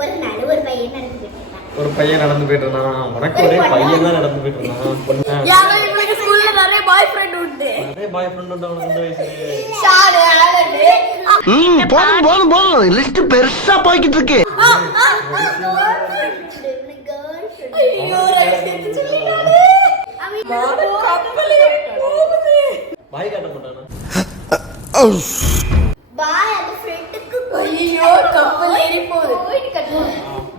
ஒரு நாள் ஒரு பையன் நடந்து போயிட்டு இருந்தான். ஒரு பையன் நடந்து போயிட்டு இருந்தான். உனக்கு ஒரே பையன் தான் நடந்து போயிட்டு இருந்தான். யாரோ இவனுக்கு ஸ்கூல்ல நிறைய பாய் ஃப்ரெண்ட் உண்டு. நிறைய பாய் ஃப்ரெண்ட் உண்டு அவனுக்கு இந்த வயசுல. ஷாடு ஆலனு. போதும் லிஸ்ட் பெருசா போய்கிட்டு இருக்கு. ஐயோ ரெண்டு சொல்லிட்டானே. மாடு கப்பலே போகுது. பாய் காட்ட மாட்டானா? பாய் அந்த ஃப்ரெண்டுக்கு ஐயோ கப்பல் ஏறி போகுது. போயிட்டு கட்டணும்.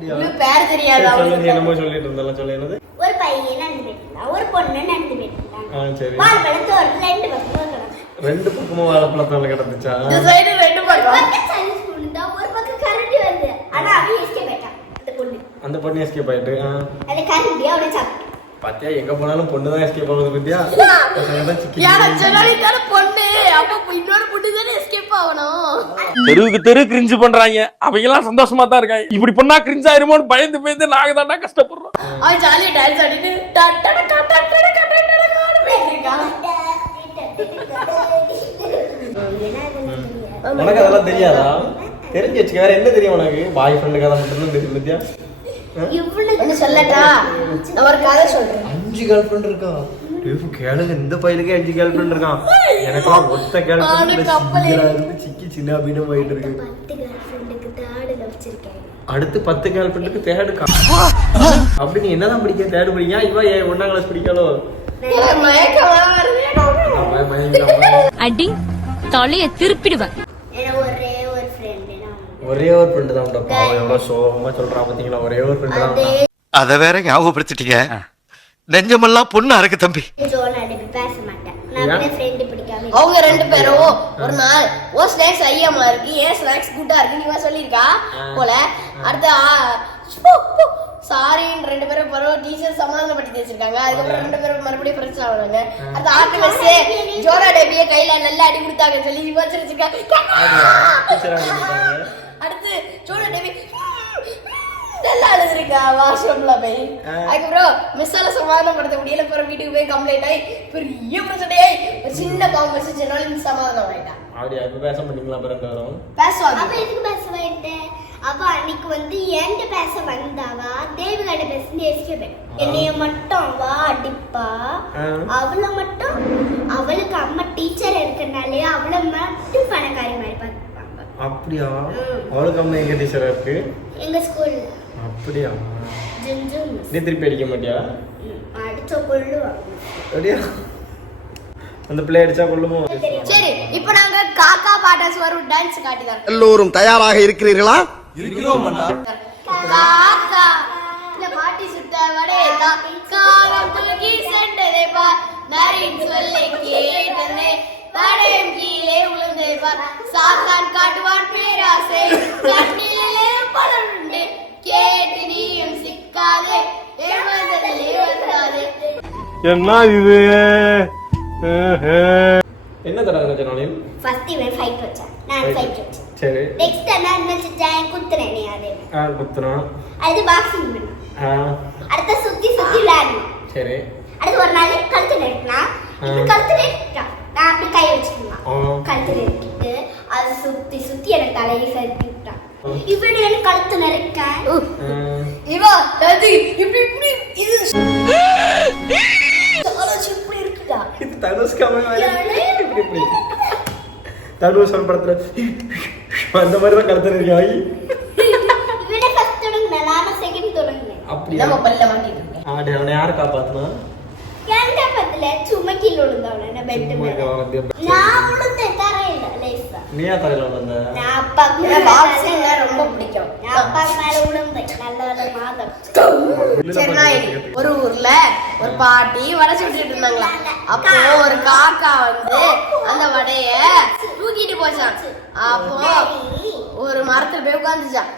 இது பேர் தெரியாதா? சொல்லுங்க என்னமோ சொல்லிட்டு இருந்தால சொல்ல என்னது? ஒரு பையன் நடந்து போயிட்டு இருந்தான். ஒரு பொண்ணு நடந்து போயிட்டு இருந்தாங்க. சரி. வாழைப்பழம் தோட்டத்துல ரெண்டு பக்கமும் கிடந்துச்சு. ரெண்டு பக்கமும் வாழைப்பழத்தால கிடந்துச்சா? இந்த சைடு ரெண்டு பக்கம். பக்கம் சைலன்ஸ் பண்ணுதா ஒரு பக்கம் கரண்டி வருது. ஆனா அவன் எஸ்கேப் ஆயிட்டான். அந்த பொண்ணு எஸ்கேப் ஆயிட்டு அந்த கரண்டி அவனை சாப்பிட்டான். பாத்தியா எங்க போனாலும் பொண்ணு தான் எஸ்கேப் ஆகுது பத்தியா? யாரா சொன்னாலே பொண்ணு அப்ப இன்னொரு பொண்ணு தானே எஸ்கேப் ஆகணும். தெருவுக்கு தெரு கிரிஞ்சு பண்றாங்க. அவங்க எல்லாம் சந்தோஷமா தான் இருக்காங்க. இப்படி பண்ணா கிரிஞ்ச் ஆயிருமோன்னு பயந்து பயந்து நாங்க தாண்டா கஷ்டப்படுறோம். அவன் ஜாலியா டான்ஸ் ஆடிட்டு உனக்கு அதெல்லாம் தெரியாதா? தெரிஞ்சு வச்சுக்க. வேற என்ன தெரியும் உனக்கு? பாய் ஃப்ரெண்டு கதை மட்டும்தான் தெரியும் பத்தியா? இவ்வளவு சொல்லட்டா? நான் ஒரு கதை சொல்றேன். 5 கேர்ள் ஃப்ரெண்ட் இருக்கா? கேளுங்க, இந்த பையனுக்கு 5 கேர்ள் ஃப்ரெண்ட் இருக்கான். எனக்கெல்லாம் ஒத்த கேர்ள் ஃப்ரெண்ட் சிக்கி சின்ன அப்படின்னு போயிட்டு இருக்கு. 10 கேர்ள் ஃப்ரெண்டுக்கு தேர்ட் வச்சிருக்கேன். அடுத்து 10 கேர்ள் ஃப்ரெண்டுக்கு தேர்டு. அப்படி நீ என்னதான் படிக்க? தேர்டு படிக்கா? இவ 1ஆம் கிளாஸ் படிக்காலோ? அடி தலைய திருப்பிடுவேன். ஒரே ஒரு ஃப்ரெண்டு தான் உண்டா? பாவம் எவ்வளவு சோகமா சொல்றான் பாத்தீங்களா? ஒரே ஒரு ஃப்ரெண்டு தான். அத வேற ஞாபகப்படுத்திட்டீங்க. நெஞ்சமெல்லாம் பொண்ணு அறக்கு தம்பி. பேச மாட்டேன். நான் ஃப்ரெண்ட் பிடிக்காம. அவங்க ரெண்டு பேரும் ஒரு நாள் ஓ ஸ்நாக்ஸ் ஐயமா இருக்கு, ஏன் ஸ்நாக்ஸ் குட்டா இருக்கு நீங்க சொல்லிருக்கா போல. அடுத்து சாரின்னு ரெண்டு பேரும் பரவ டீச்சர் சமாதானப்படுத்தி வச்சிருக்காங்க. அதுக்கப்புறம் ரெண்டு பேரும் மறுபடியும் ஃப்ரெண்ட்ஸ் ஆவாங்க. அடுத்து ஆர்ட் மிஸ் ஜோரா டேபிய கையில நல்லா அடி கொடுத்தாங்கன்னு சொல்லி வச்சிருக்காங்க. அடுத்து ஜோரா டேபி நல்லா அழுதுருக்கா வாஷ்ரூம்ல போய். அதுக்கப்புறம் மிஸ்ஸால சமாதானப்படுத்த முடியல. அப்புறம் வீட்டுக்கு போய் கம்ப்ளைண்ட் ஆகி பெரிய பிரச்சனையாய் ஒரு சின்ன கான்வர்சேஷனால சமாதானம் ஆயிட்டான். அப்படி அது பேச மாட்டீங்களா? அப்புறம் வரும் பேசுவாங்க. அப்ப எதுக்கு பேச வேண்டேன்? அப்ப அன்னைக்கு வந்து என்கிட்ட பேச வந்தாவா தேவிகாட்ட பேசுன்னு எஸ்கேப். என்னைய மட்டும் அவ அடிப்பா. அவளை மட்டும் அவளுக்கு அம்மா டீச்சர் இருக்கனாலே அவளை மட்டும் பணக்காரி மாதிரி பார்த்துப்பாங்க. அப்படியா? அவளுக்கு அம்மா எங்க டீச்சரா இருக்கு? எங்க ஸ்கூல்ல. அப்படியா? ஜிஞ்சு நீ திருப்பி அடிக்க மாட்டியா? அடிச்ச கொள்ளுவாங்க. அப்படியா? அந்த பிள்ளை அடிச்சா கொள்ளுமோ? சரி, இப்போ நாங்க காக்கா பாட்டாஸ் வரும் டான்ஸ் காட்டிதான். எல்லோரும் தயாராக இருக்கிறீர்களா? இருக்கிறோம் அண்ணா. காக்கா இந்த பாட்டி சுத்த வடேதா காலம் தூக்கி சென்றதே பா நரின் சொல்லை கேட்டனே வடம் கீழே உளுந்தே பா சாத்தான் காட்டுவான் பேராசை கண்ணிலே படருண்டு கேட்டு நீயும் சிக்காதே ஏமாந்ததிலே வந்தாதே. என்ன இது? என்ன தராங்க ஜனாலின்? ஃபர்ஸ்ட் இவன் ஃபைட் வச்சான். நான் ஃபைட் வச்சேன். சரி. நெக்ஸ்ட் நான் என்ன செஞ்சேன்? குத்துறேன் நீ அதே. குத்துறா. அது பாக்ஸிங் பண்ணா. அடுத்து சுத்தி சுத்தி விளையாடணும். சரி. அடுத்து ஒரு நாள் கழுத்து நெருக்கினா இப்படி கழுத்து நெருக்கிட்டான். நான் அப்படி கை வச்சுக்கலாம். கழுத்து நெருக்கிட்டு அது சுத்தி சுத்தி எனக்கு தலையை சறுத்தி விட்டான். இவன் எனக்கு கழுத்து நெருக்க இவா அது இப்படி இப்படி இது இப்படி இருக்குடா. இது தனுஷ்காம இப்படி இப்படி தனுஷ் ஒரு படத்துல அந்த மாதிரி தான் கழுத்து நெருக்கி ஆகி இவனே ஃபர்ஸ்ட் தொடங்குனேன். நான் செகண்ட் தொடங்குனேன். அப்படி நம்ம பல்ல மாட்டிட்டு இருக்கேன். அவனை யாரு காப்பாத்துனா? கேண்ட பத்தல சும்மா கீழ விழுந்தவன நான் பெட் மேல. நான் விழுந்தேன் தரையில லேசா. நீயா தரையில விழுந்த? நான் அப்பாக்கு பாக்ஸிங் ரொம்ப பிடிக்கும். நான் அப்பாக்கு மேல விழுந்தேன். நல்ல மாதம். சென்னை ஒரு ஊர்ல ஒரு பாட்டி வடை சுட்டுட்டு இருந்தாங்களா. அப்போ ஒரு காக்கா வந்து அந்த வடைய தூக்கிட்டு போச்சான். அப்போ ஒரு மரத்துல போய் உட்காந்துச்சான்.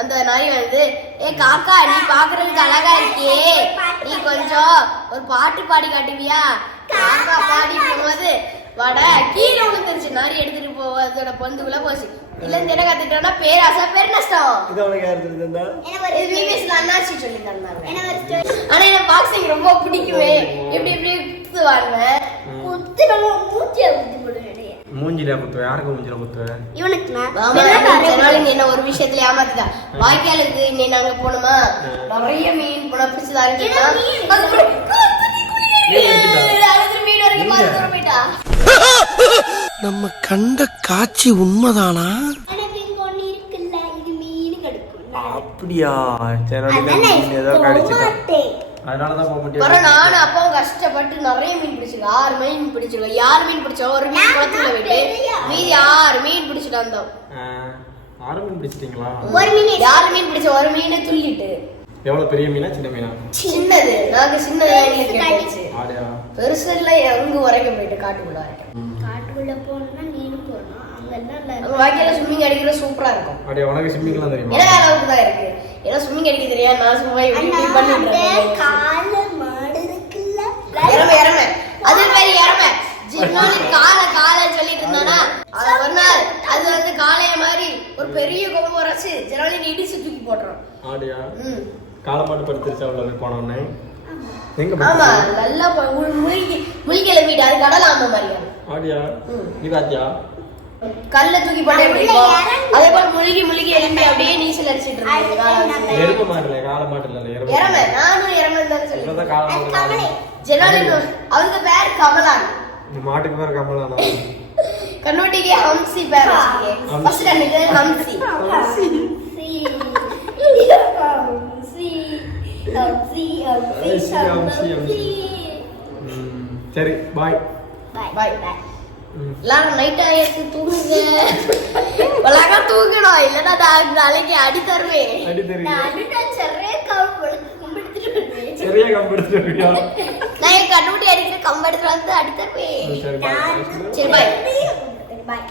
அந்த நரி வந்து ஏ காக்கா நீ பாக்குறதுக்கு அழகா இருக்கியே, நீ கொஞ்சம் ஒரு பாட்டு பாடி காட்டுவியா? காக்கா பாடி போகும்போது வடை கீழே விழுந்துருச்சு. நரி எடுத்துட்டு போவதோட பொந்துக்குள்ள போச்சு. இல்ல என்ன கத்துட்டோம்னா பேராசை பேர் நஷ்டம். இது அவனுக்கு யார் தெரிஞ்சா? அண்ணாச்சி சொல்லி தந்தாங்க. ஆனா எனக்கு பாக்ஸிங் ரொம்ப பிடிக்குமே. இப்படி இப்படி குத்துவாங்க. குத்து நம்ம மூச்சியை ஊத்தி போடுவேன். மூஞ்சில குத்துவ, யாருக்கு மூஞ்சில குத்துவ? இவனுக்கு நான் ஆமா, ஜனாலினி என்ன ஒரு விஷயத்துல ஏமாத்திட்டா. வாய்க்காலுக்கு இன்னைக்கு நாங்க போனோமா, நிறைய மீன் போனா பிடிச்சதா இருக்குன்னா அதுக்கப்புறம் அழுது மீன் வரைக்கும் பார்த்து வர போயிட்டா. நம்ம கண்ட காட்சி உண்மைதானா? எனக்கு இங்க ஒண்ணு இருக்குல்ல, இது மீன் கிடைக்கும். அப்படியா? சரி, அதான் நான் ஏதோ கடிச்சிட்டேன். மாட்டேன். அதனாலதான் போக வர முடியாது. நானும் அப்பாவும் கஷ்டப்பட்டு நிறைய மீன் பிடிச்சிருக்கோம். 6 மீன் பிடிச்சிருக்கோம். 6 மீன் பிடிச்சோம். ஒரு மீன் குளத்துல விட்டு மீதி 6 மீன் பிடிச்சிட்டு வந்தோம். 6 மீன் பிடிச்சிட்டீங்களா? ஒரு மீன் 6 மீன் பிடிச்ச ஒரு மீனை துள்ளிட்டு. எவ்வளவு பெரிய மீனா சின்ன மீனா? சின்னது. நாங்க சின்னது எங்களுக்கு கிடைச்சு. ஆடியா? பெருசு இல்ல, எங்க வரைக்கும் போயிட்டு காட்டுக்குள்ள வரைக்கும். காட்டுக்குள்ள போனா மீன் போறோம். அங்க அங்க வாய்க்கால ஸ்விம்மிங் அடிக்கிற சூப்பரா இருக்கும். ஆடியா, உனக்கு ஸ்விம்மிங்லாம் தெரியுமா? என்ன அளவுக்கு தான் இருக்கு. ஏன்னா ஸ்விம்மிங் அடிக்க தெரியாது. நான் சும்மா இப்படி பண்ணிட்டு இருக்கேன். கால மாடு இருக்குல்ல, இறமை அது பேரு இறமை. ஜின்னாலி காலை சொல்லிட்டு இருந்தானா, அது ஒரு நாள் அது வந்து காளைய மாதிரி ஒரு பெரிய கொம்பு வரைச்சு ஜனாலி இடிச்சு தூக்கி போட்டுரும். ஆடியா? காலமாட்டு படுத்துருச்சு அவ்வளவு போனோடனே. எங்க ஆமா, படுத்து? நல்லா முழுகி எழுப்பிட்டு அது கடல் ஆம மாதிரியா. ஆடியா? நீ பாத்தியா? கல்ல தூக்கி போட்டு எப்படி இருக்கும்? அதே போல முழுகி எழுப்பி அப்படியே நீச்சல் அடிச்சிட்டு இருந்தேன். எருமை மாடல, காலமாட்டு இல்ல, எருமை. இறமை நானும் இறமை தான் சொல்லி இவ்வளவுதான் காலமாட்டு. ஜனாலி அவங்க பேர் கமலான். இந்த மாட்டுக்கு பேர் கமலானா? கண்ணோட்டிக்கு ஹம்சி பேர் வச்சிருக்கேன். ஃபர்ஸ்ட் ஸ்டாண்டர்ட்ல ஹம்சி. சரி, பாய். பாய். எல்லாரும் நைட் ஆயிடுச்சு, தூங்குங்க. அழகா தூங்கணும், இல்லன்னா நாளைக்கு அடி தருவேன். அடி தெரியும். சரியா சரியா கம்பெடுத்து விடியா? நான் என் கண்ணூட்டி அடிக்கிற கம்பெடுத்து வந்து அடி தருவேன். சரி, பாய். சரி பாய். பாய்.